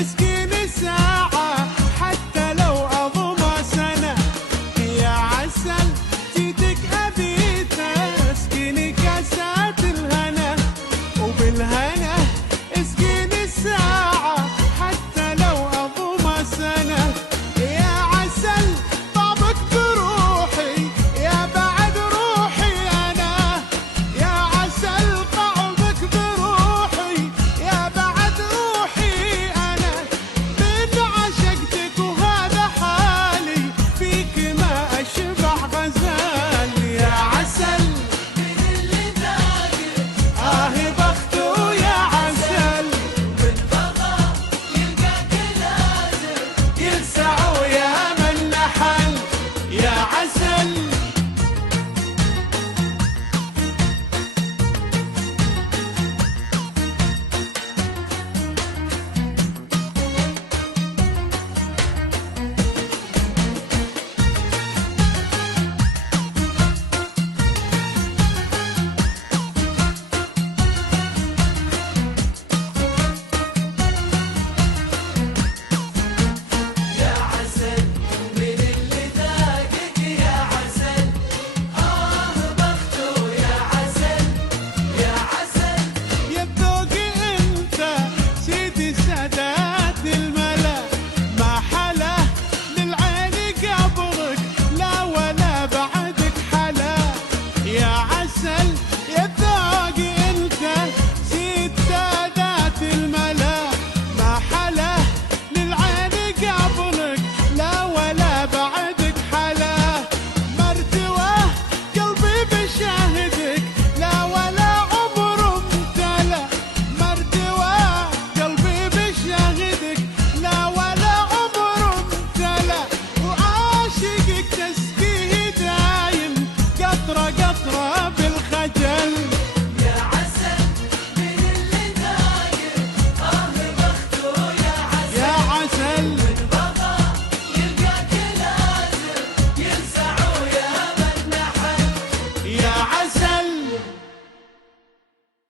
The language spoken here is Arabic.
اسقيني ساعة حتى لو أضمى سنة، يا عسل جيتك أبيته اسقيني كاسات الهنا، وبالهنا اسقيني ساعة حتى لو أضمى سنة، يا عسل طابك بروحي يا بعد روحي أنا، يا عسل طعمك بروحي يا بعد روحي أنا، من عشقتك وهذا حالي فيك ما أشبع غزال، يا عسل من اللي ذاقك بخته يا عسل، بالبغى يلقاك لازم يلسع ويا من نحل، يا عسل. يا عسل من اللي ذاقك يا عسل، بخته يا عسل، يا عسل. يا بذوقي انت سيدي السادات